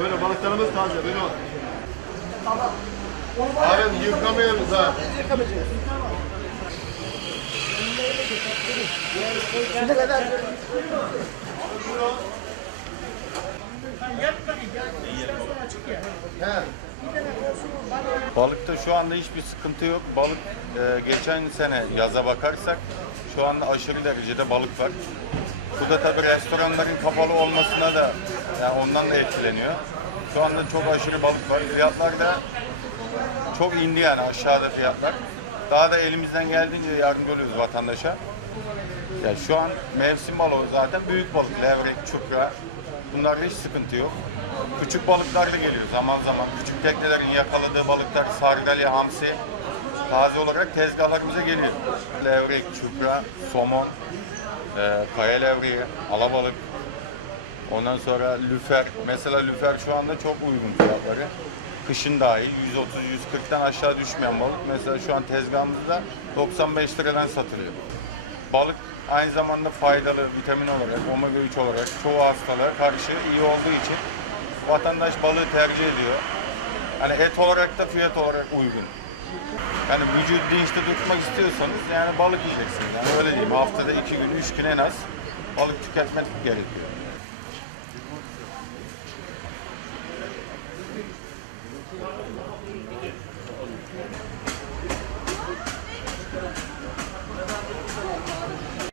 Böyle balıklarımız taze, böyle ol. Tamam. Abi yıkamıyoruz ha. He. Balıkta şu anda hiçbir sıkıntı yok. Balık e, geçen sene yaza bakarsak şu anda aşırı derecede balık var. Bu da tabii restoranların kapalı olmasına da yani ondan da etkileniyor. Şu anda çok aşırı balık var. Fiyatlar da çok indi yani aşağıda fiyatlar. Daha da elimizden geldiğince yardımcı oluyoruz vatandaşa. Ya şu an mevsim balığı zaten büyük balık, levrek, çupra. Bunlarda hiç sıkıntı yok. Küçük balıklar da geliyor zaman zaman. Küçük teknelerin yakaladığı balıklar, sardalya, hamsi taze olarak tezgahlarımıza geliyor. Levrek, çupra, somon, e, kaya levreği, alabalık. Ondan sonra lüfer. Mesela lüfer şu anda çok uygun fiyatları. Kışın dahil 130-140'tan aşağı düşmeyen balık. Mesela şu an tezgahımızda 95 liradan satılıyor. Balık aynı zamanda faydalı vitamin olarak, omega 3 olarak çoğu hastalığa karşı iyi olduğu için vatandaş balığı tercih ediyor. Hani et olarak da fiyat olarak uygun. Yani vücudu dinçte tutmak istiyorsanız yani balık yiyeceksiniz. Yani öyle diyeyim haftada iki gün, üç gün en az balık tüketmek gerekiyor.